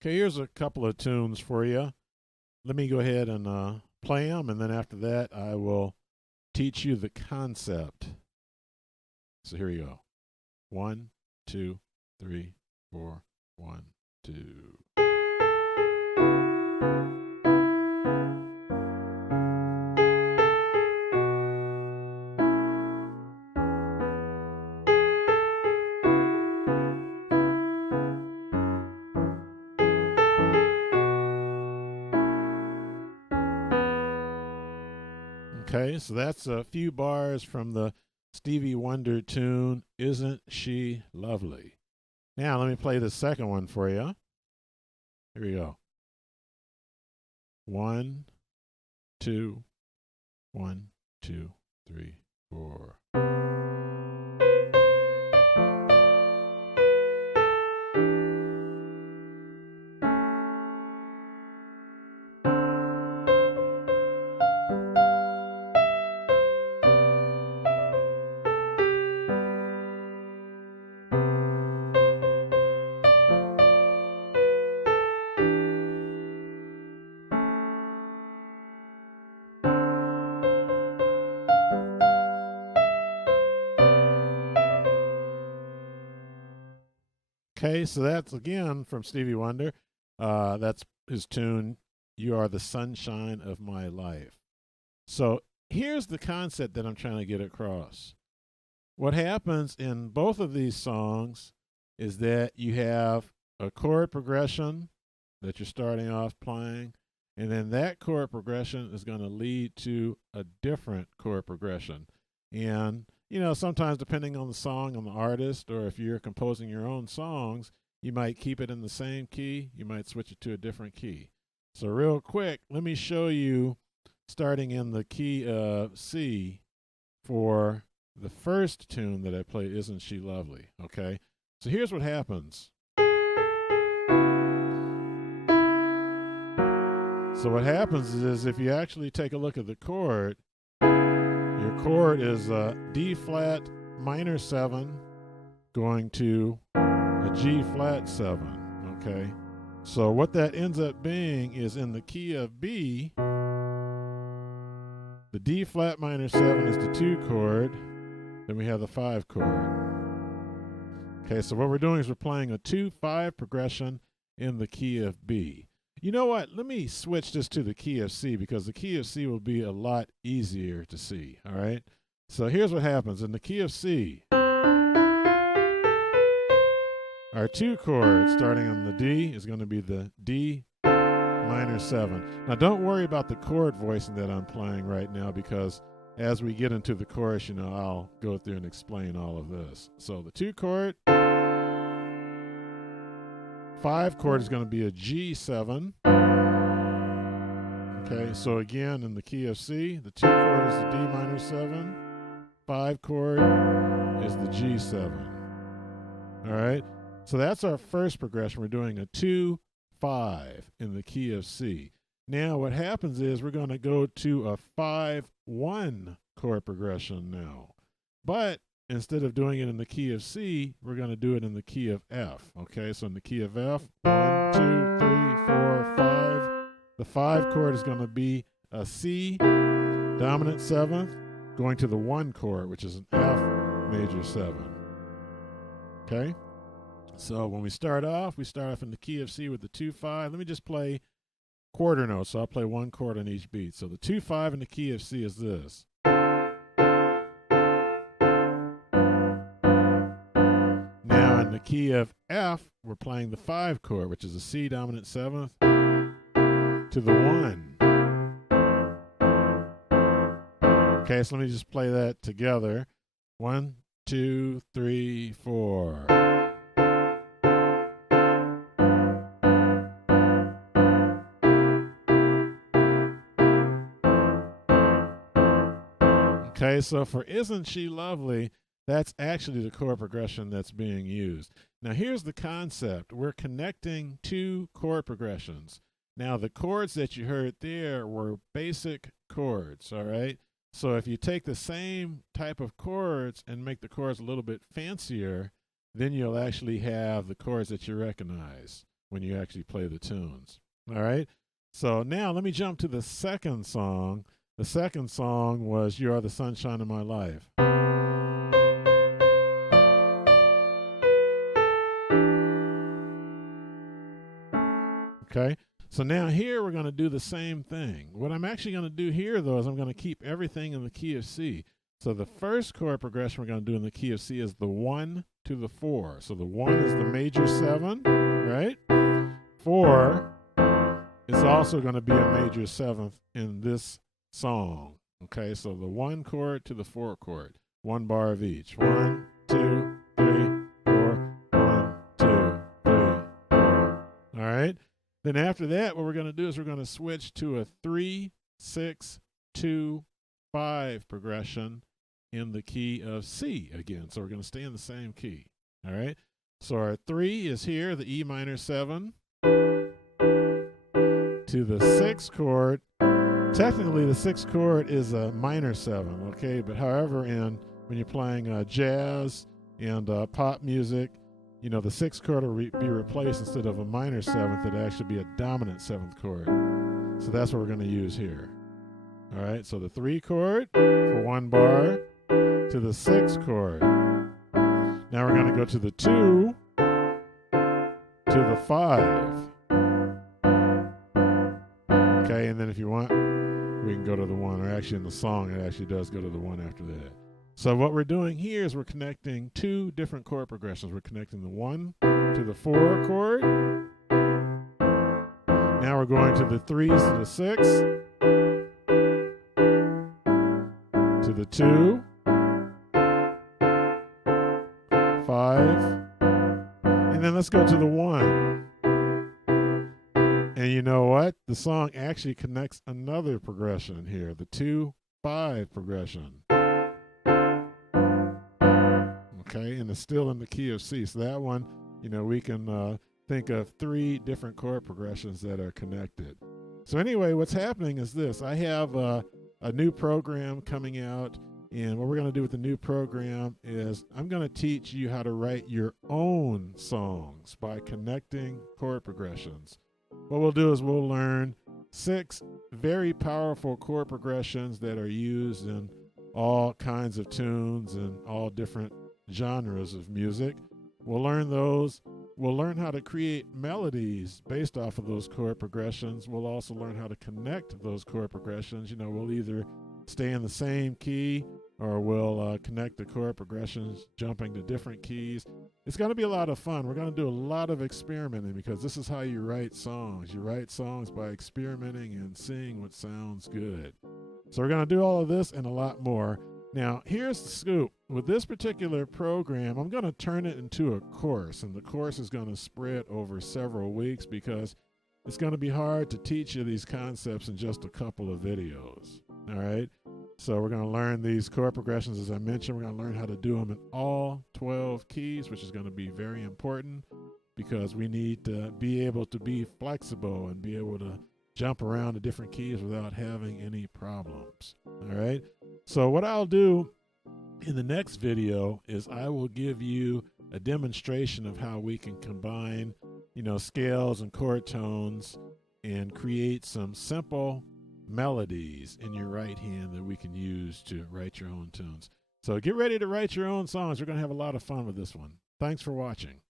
Okay, here's a couple of tunes for you. Let me go ahead and play them, and then after that, I will teach you the concept. So here we go. One, two, three, four. One, two. Okay, so that's a few bars from the Stevie Wonder tune, Isn't She Lovely? Now, let me play the second one for you. Here we go. One, two, one, two, three, four. Okay, so that's again from Stevie Wonder. That's his tune, You Are the Sunshine of My Life. So here's the concept that I'm trying to get across. What happens in both of these songs is that you have a chord progression that you're starting off playing, and then that chord progression is going to lead to a different chord progression. And, sometimes depending on the song, on the artist, or if you're composing your own songs, you might keep it in the same key, you might switch it to a different key. So, real quick, let me show you starting in the key of C for the first tune that I play, Isn't She Lovely? Okay, so here's what happens. So what happens is if you actually take a look at the chord, your chord is a D flat minor 7 going to a G flat 7, okay? So what that ends up being is in the key of B, the D flat minor 7 is the 2 chord, then we have the 5 chord. Okay, so what we're doing is we're playing a 2-5 progression in the key of B. You know what? Let me switch this to the key of C because the key of C will be a lot easier to see, all right? So here's what happens. In the key of C, our 2 chord starting on the D is going to be the D minor 7. Now don't worry about the chord voicing that I'm playing right now because as we get into the chorus, I'll go through and explain all of this. So the 2 chord, 5 chord is going to be a G7. Okay, so again, in the key of C, the 2 chord is the D minor 7. 5 chord is the G7. All right, so that's our first progression. We're doing a 2-5 in the key of C. Now what happens is we're going to go to a 5-1 chord progression now. But instead of doing it in the key of C, we're going to do it in the key of F. Okay, so in the key of F, 1, 2, 3, 4, 5. The 5 chord is going to be a C dominant 7th going to the 1 chord, which is an F major 7. Okay, so when we start off in the key of C with the 2-5. Let me just play quarter notes, so I'll play 1 chord on each beat. So the 2-5 in the key of C is this. Now in the key of F, we're playing the 5 chord, which is a C dominant 7th to the 1. Okay, so let me just play that together. 1, 2, 3, 4. Okay, so for Isn't She Lovely, that's actually the chord progression that's being used. Now here's the concept. We're connecting 2 chord progressions. Now the chords that you heard there were basic chords, all right? So if you take the same type of chords and make the chords a little bit fancier, then you'll actually have the chords that you recognize. when you actually play the tunes. All right. So now let me jump to the second song. The second song was You Are the Sunshine of My Life. Okay. So now here we're going to do the same thing. What I'm actually going to do here, though, is I'm going to keep everything in the key of C. So the first chord progression we're going to do in the key of C is the 1 to the 4. So the 1 is the major 7, right? 4 is also going to be a major 7th in this song. Okay, so the 1 chord to the 4 chord. 1 bar of each. 1, 2, 3, 4. 1, 2, 3, 4. All right? Then after that, what we're going to do is we're going to switch to a 3, 6, 2, 5 progression in the key of C again. So we're going to stay in the same key. All right? So our 3 is here, the E minor 7, to the 6th chord. Technically, the 6th chord is a minor 7, okay? But however, when you're playing jazz and pop music, you know, the 6th chord will be replaced instead of a minor 7th. It'll actually be a dominant 7th chord. So that's what we're going to use here. All right, so the 3 chord for 1 bar to the 6th chord. Now we're going to go to the 2 to the 5. Okay, and then if you want, we can go to the 1. Or actually in the song, it actually does go to the 1 after that. So what we're doing here is we're connecting 2 different chord progressions. We're connecting the 1 to the 4 chord. Now we're going to the 3s to the 6, to the 2, 5, and then let's go to the 1. And you know what? The song actually connects another progression here, the 2-5 progression. Okay, and it's still in the key of C. So that one, you know, we can think of 3 different chord progressions that are connected. So anyway, what's happening is this. I have a new program coming out, and what we're going to do with the new program is I'm going to teach you how to write your own songs by connecting chord progressions. What we'll do is we'll learn 6 very powerful chord progressions that are used in all kinds of tunes and all different genres of music. We'll learn those. We'll learn how to create melodies based off of those chord progressions. We'll also learn how to connect those chord progressions. You know, we'll either stay in the same key or we'll connect the chord progressions jumping to different keys. It's going to be a lot of fun. We're going to do a lot of experimenting because this is how you write songs. You write songs by experimenting and seeing what sounds good. So we're going to do all of this and a lot more. Now, here's the scoop. With this particular program, I'm going to turn it into a course, and the course is going to spread over several weeks because it's going to be hard to teach you these concepts in just a couple of videos. All right? So we're going to learn these chord progressions, as I mentioned. We're going to learn how to do them in all 12 keys, which is going to be very important because we need to be able to be flexible and be able to jump around to different keys without having any problems. All right? So what I'll do in the next video is I will give you a demonstration of how we can combine, you know, scales and chord tones and create some simple melodies in your right hand that we can use to write your own tunes. So get ready to write your own songs. We're going to have a lot of fun with this one. Thanks for watching.